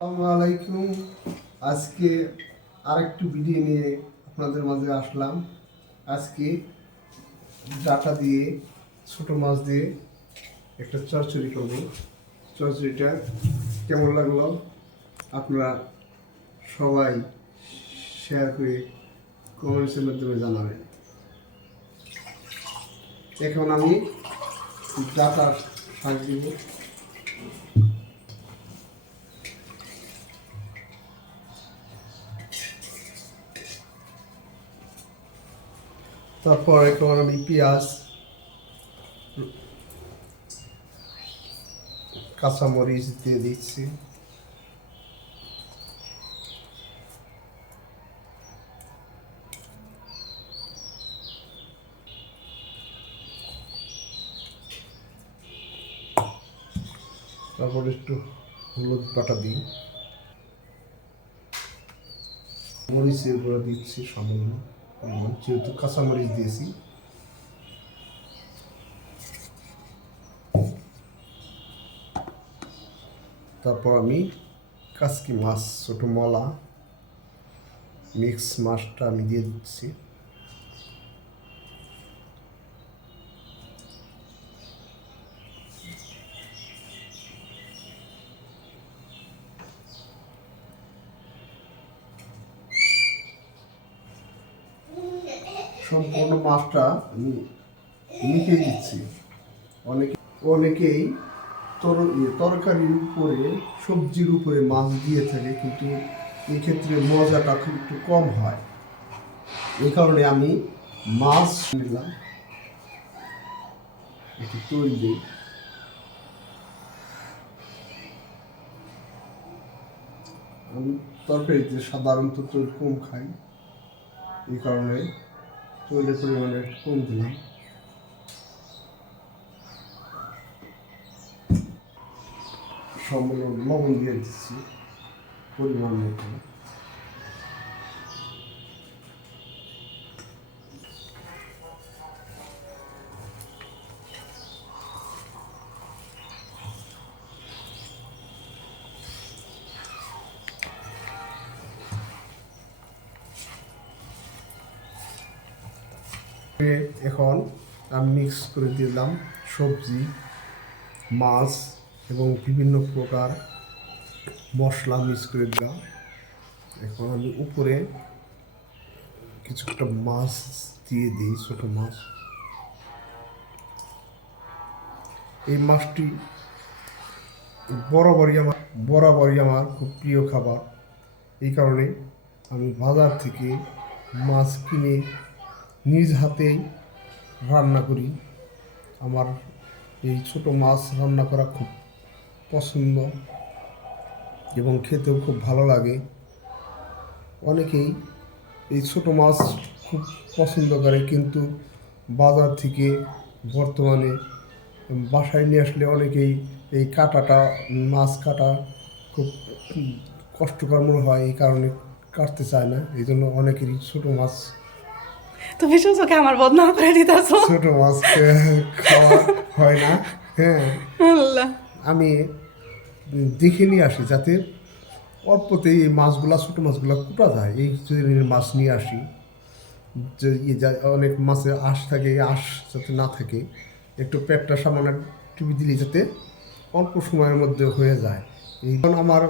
আসসালামু আলাইকুম। আজকে আরেকটু ভিডিও নিয়ে আপনাদের মাঝে আসলাম। আজকে ডাটা দিয়ে ছোট মাছ দিয়ে একটা চচ্চড়ি করব। চচ্চড়িটা কেমন লাগলো আপনারা সবাই শেয়ার করে কমেন্টসের মাধ্যমে জানাবেন। এখন আমি ডাটার শাক দিব। তারপর এখন আমি পেঁয়াজ, কাঁচামরিচ দিয়ে দিচ্ছি। তারপর একটু হলুদ বাটা দিই, মরিচের গুঁড়া দিচ্ছি সামান্য, যেহেতু কাঁচামরিচ দিয়েছি। তারপর আমি কাসকি মাছ, ছোটো মলা মিক্স মাছটা আমি দিয়ে দিচ্ছি। সম্পূর্ণ মাছটা আমি মিশিয়ে দিচ্ছি। অনেকেই তরকারির উপরে, সবজির উপরে মাছ দিয়ে থাকে, কিন্তু এক্ষেত্রে মজাটা খুব একটু কম হয়। এই কারণে আমি মাছ নিলাম, একটু তৈরি দিই। আমি তরকারিতে সাধারণত তৈরি কম খাই, এই কারণে তৈরির পরিমাণে একটু কম দিলাম। সম্পূর্ণ লবণ দিয়ে দিচ্ছি পরিমাণ মতো। এখন আমি মিক্স করে দিলাম সবজি, মাছ এবং বিভিন্ন প্রকার মশলা মিক্স করে দিলাম। এখন আমি উপরে কিছুটা মাছ দিয়ে দিই, ছোটো মাছ। এই মাছটি বরাবরই আমার খুব প্রিয় খাবার। এই কারণে আমি বাজার থেকে মাছ কিনে নিজ হাতেই রান্না করি। আমার এই ছোটো মাছ রান্না করা খুব পছন্দ এবং খেতেও খুব ভালো লাগে। অনেকেই এই ছোটো মাছ খুব পছন্দ করে, কিন্তু বাজার থেকে বর্তমানে বাসায় নিয়ে আসলে অনেকেই এই কাটাটা, মাছ কাটা খুব কষ্টকর মনে হয়, এই কারণে কাটতে চায় না। এই জন্য অনেকেরই ছোটো মাছ, তুমি সুযোগে আমার বদনাম করে দিতেছ। ছোটো মাছ খাওয়া হয় না। হ্যাঁ, আল্লাহ, আমি দেখে নিয়ে আসি যাতে অল্পতেই এই মাছগুলা, ছোটো মাছগুলা কুটা যায়। এই শ্রেণীর মাছ নিয়ে আসি, যে অনেক মাছে আঁশ থাকে, এই আঁশ যাতে না থাকে, একটু পেটটা সামান্য টিপি দিলে যাতে অল্প সময়ের মধ্যে হয়ে যায়। এই আমার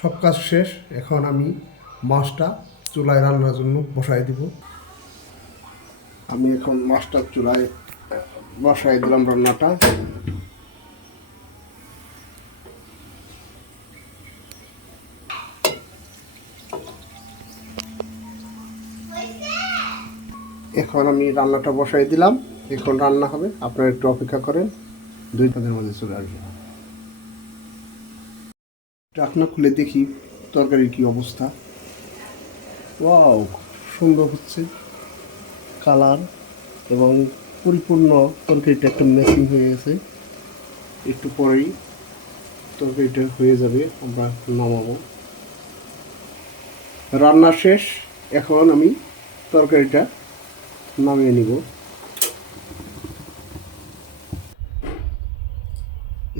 সব কাজ শেষ। এখন আমি মাছটা চুলায় রান্নার জন্য বসাই দিব। আমি এখন মাছটা চুলায় বসাই দিলাম রান্নাটা। এখন আমি রান্নাটা বসাই দিলাম, এখন রান্না হবে। আপনারা একটু অপেক্ষা করেন, 2 মিনিটের মধ্যে চলে আসবে। ঢাকনা খুলে দেখি তরকারির কি অবস্থা। ওয়াও, সুন্দর হচ্ছে কালার, এবং পরিপূর্ণ তরকারিটা একটা ম্যাচিং হয়ে গেছে। একটু পরেই তরকারিটা হয়ে যাবে, আমরা নামাবো। রান্না শেষ, এখন আমি তরকারিটা নামিয়ে নিব।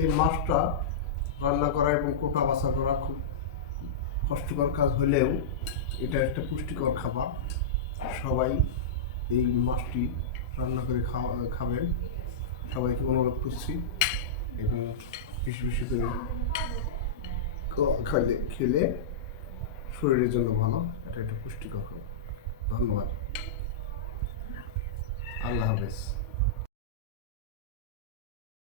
এই মাছটা রান্না করা এবং কোটা বাছা করা খুব কষ্টকর কাজ হলেও এটা একটা পুষ্টিকর খাবার। সবাই এই মাছটি রান্না করে খাবেন, সবাইকে অনুরোধ করছি। এবং বেশি বেশি করে খেলে শরীরের জন্য ভালো। এটা একটা পুষ্টিকর খাবার। ধন্যবাদ। আল্লাহ হাফেজ।